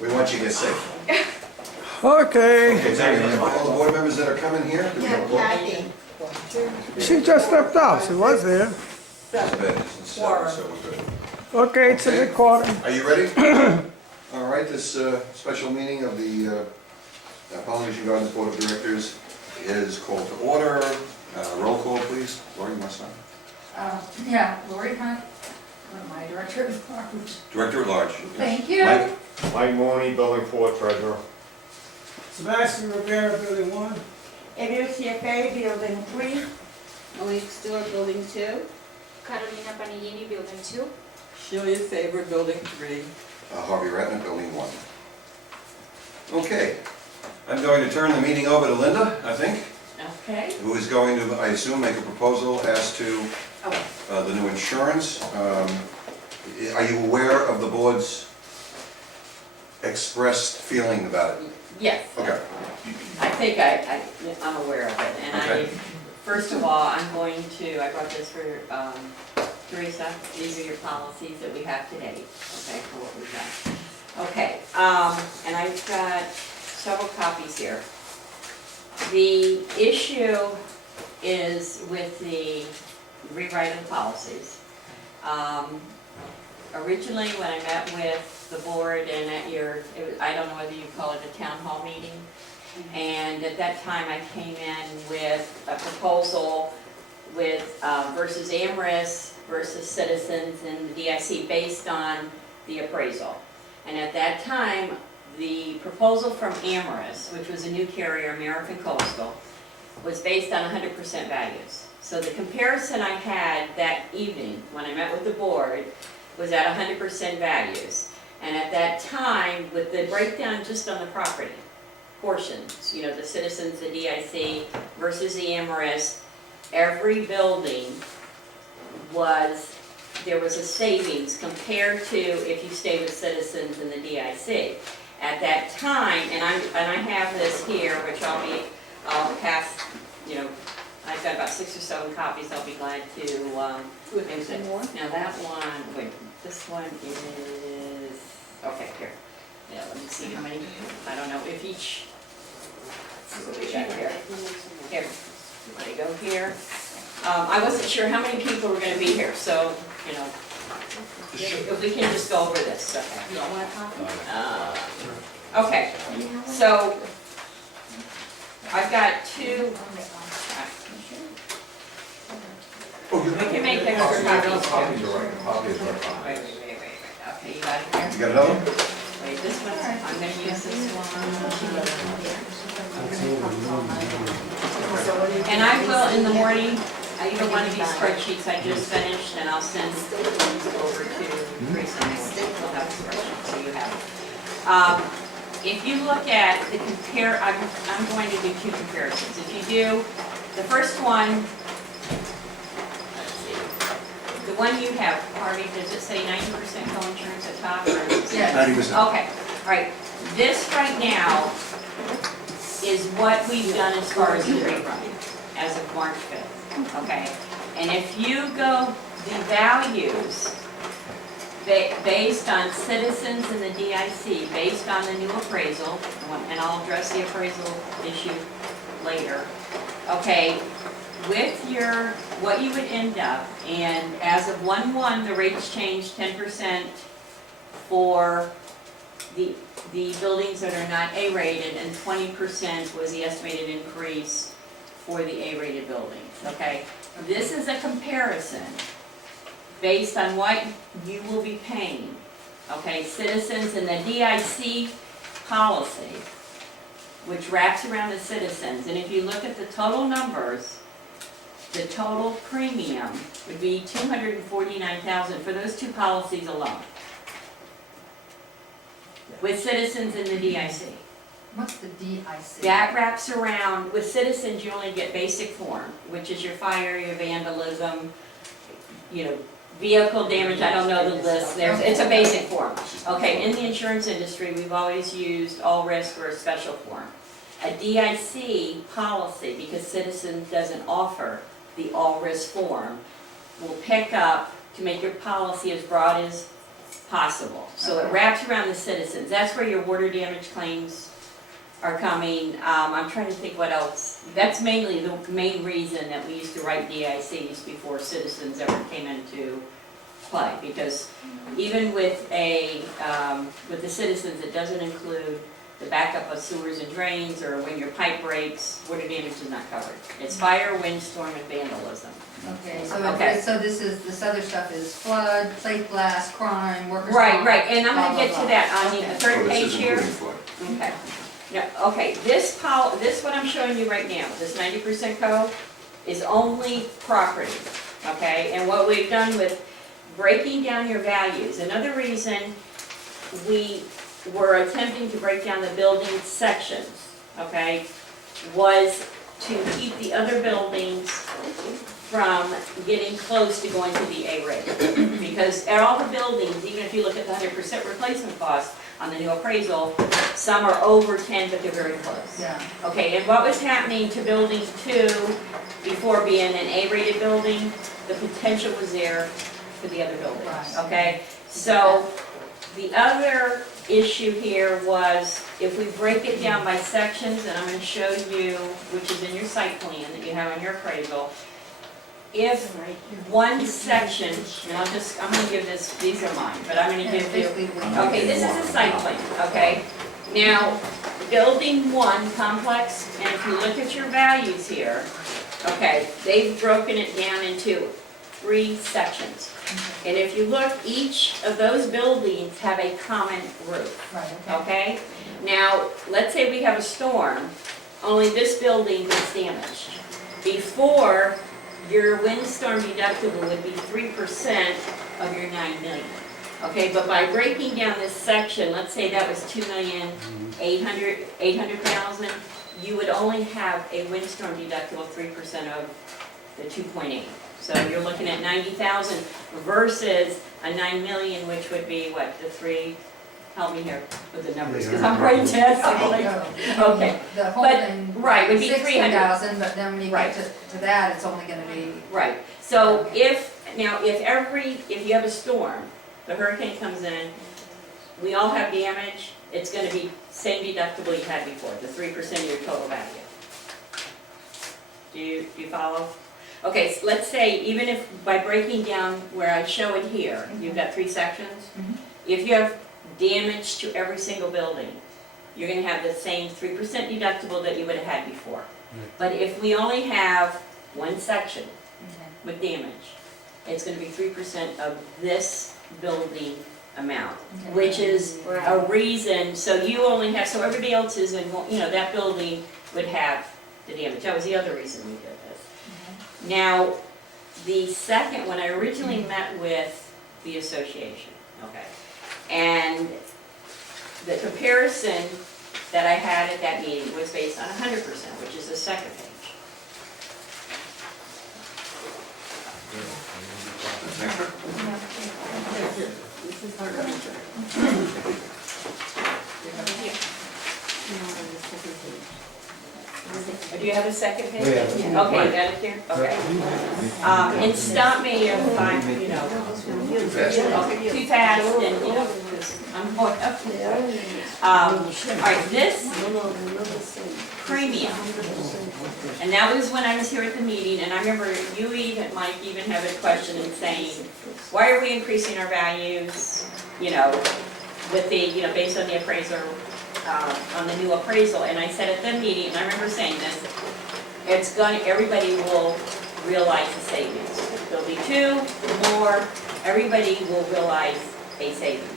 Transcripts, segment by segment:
We want you to get safe. Okay, Okay, Terry, we have all the board members that are coming here. Do we have a board? Kathy. she just stepped out, she was there. It's been since 7, so we're good. Okay, it's a recording. Are you ready? All right, this special meeting of the Pgardens Board of Directors is called to order. Roll call, please. Lori, you want to start? Yeah, Lori Hunt, my director of department. Director at large. Thank you. Mike? Mike Mooney, Building 4 Treasurer. Sebastian Rivera, Building 1. Emil CFA, building 3. Malik Stewart, Building 2. Carolina Panigini, Building 2. Shelia Faber, Building 3. Harvey Ratner, Building 1. Okay, I'm going to turn the meeting over to Linda, I think, Okay. who is going to, I assume, make a proposal as to the new insurance. Are you aware of the board's expressed feeling about it? Yes, Okay. I think I'm aware of it, and Okay. first of all, I brought this for Teresa, these are your policies that we have today, okay, for what we've got. Okay, and I've got several copies here. The issue is with the rewrite of the policies. Originally, when I met with the board and I don't know whether you call it a town hall meeting, and at that time I came in with a proposal with versus Amherst versus Citizens and the DIC based on the appraisal. And at that time, the proposal from Amherst, which was a new carrier, American Coastal, was based on 100% values. So the comparison I had that evening when I met with the board was at 100% values. And at that time, with the breakdown just on the property portions, you know, the Citizens, the DIC versus the Amherst, every building there was a savings compared to if you stay with Citizens and the DIC. At that time, and I have this here, which I'll pass, you know, I've got about 6 or 7 copies, I'll be glad to, some more? Now that one, wait, this one is, okay, here. Yeah, let me see how many, I don't know if each, let's see what we got here. Here, there you go here. I wasn't sure how many people were gonna be here, so, you know, if we can just go over this, okay. You don't want a copy? Okay, so I've got 2, we can make extra copies. Copies are right, copies are right. Wait, okay, you got it here? You got another one? Wait, this one, I'm gonna use this one. And I will, in the morning, either one of these spreadsheets I just finished, and I'll send over to Teresa. We'll have the spreadsheet, so you have it. If you look at the I'm going to do 2 comparisons. If you do, the first one, let's see, the one you have, Harvey, does it say 90% co-insurance at top? Yes. 90%. Okay, all right. This right now is what we've done as far as the rerun, as of March 5th, okay? And if you go the values based on Citizens and the DIC, based on the new appraisal, and I'll address the appraisal issue later, okay, with what you would end up, and as of 1/1, the rates changed 10% for the buildings that are not A-rated, and 20% was the estimated increase for the A-rated buildings, okay? This is a comparison based on what you will be paying, okay? Citizens and the DIC policy, which wraps around the Citizens, and if you look at the total numbers, the total premium would be $249,000 for those 2 policies alone, with Citizens and the DIC. What's the DIC? That wraps around, with Citizens, you only get basic form, which is your fire, your vandalism, you know, vehicle damage, I don't know the list, it's a basic form. Okay, in the insurance industry, we've always used all risk or a special form. A DIC policy, because Citizens doesn't offer the all risk form, will pick up to make your policy as broad as possible. So it wraps around the citizens. That's where your water damage claims are coming. I'm trying to think what else. That's mainly the main reason that we used to write DICs before citizens ever came into play. Because even with with the citizens, it doesn't include the backup of sewers and drains, or when your pipe breaks, water damage is not covered. It's fire, windstorm, and vandalism. Okay, so Okay. so this other stuff is flood, plate blast, crime, workers' Right, comp, right, and I'm blah, gonna get blah, to blah. that on the Okay. third Oh, page this is here. including flood. Okay. Yeah, okay, this what I'm showing you right now, this 90% code, is only property, okay? And what we've done with breaking down your values, another reason we were attempting to break down the building sections, okay, was to keep the other buildings from getting close to going to the A rate. Because at all the buildings, even if you look at the 100% replacement cost on the new appraisal, some are over 10, but they're very close. Yeah, Okay, and what was happening to building 2 before being an A-rated building, the potential was there for the other buildings, Right. okay? So the other issue here was, if we break it down by sections, and I'm gonna show you, which is in your site plan that you have on your appraisal, if one section, and I'm gonna give this, these are mine, but I'm gonna yeah, give you, basically, okay, this is a site plan, okay? Now, building 1 complex, and if you look at your values here, okay, they've broken it down into 3 sections. And if you look, each of those buildings have a common roof, right, okay. okay? Now, let's say we have a storm, only this building gets damaged. Before, your windstorm deductible would be 3% of your 9 million. Okay, but by breaking down this section, let's say that was 2,800,000, you would only have a windstorm deductible of 3% of the 2.8. So you're looking at 90,000 versus a 9 million, which would be what, the 3, help me here with the numbers, because I'm brain dead. Okay, The whole but- thing. right, would be 60,000, but then when you Right. get to that, it's only gonna be, right. So if you have a storm, the hurricane comes in, we all have damage, it's gonna be same deductible you had before, the 3% of your total value. Do you follow? Okay, so let's say, even if, by breaking down where I show it here, you've got 3 sections. Mhm. If you have damage to every single building, you're gonna have the same 3% deductible that you would have had before. But if we only have one section okay. with damage, it's gonna be 3% of this building amount, Okay. which is a reason, so you only have, so everybody else is in, that building would have the damage. That was the other reason we did this. Now, the second, when I originally met with the association, okay, and the comparison that I had at that meeting was based on 100%, which is the second page. Next one. Do you have a second page? Yeah. Okay, you got it here? Okay. And stop me if I'm, Too fast. okay, too fast and, because I'm going up. All right, this premium, and that was when I was here at the meeting, and I remember you even, Mike, even having a question and saying, why are we increasing our values, with the, based on the appraiser, on the new appraisal, and I said at the meeting, and I remember saying this, everybody will realize the savings. There'll be 2 more, everybody will realize a savings.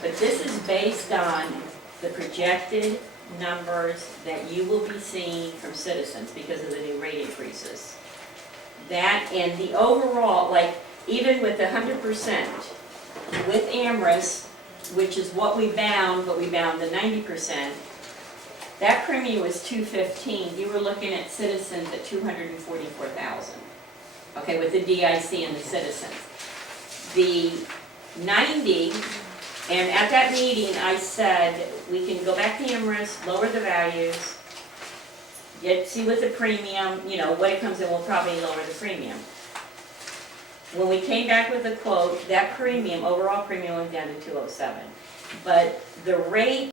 But this is based on the projected numbers that you will be seeing from citizens because of the new rate increases. That and the overall, like, even with the 100%, with AMRIS, which is what we bound, but we bound the 90%, that premium was $215. You were looking at citizens at $244,000. Okay, with the DIC and the citizens. The 90, and at that meeting, I said, we can go back to AMRIS, lower the values, see what the premium, what it comes in, we'll probably lower the premium. when we came back with the quote, that premium, overall premium went down to 207. But the rate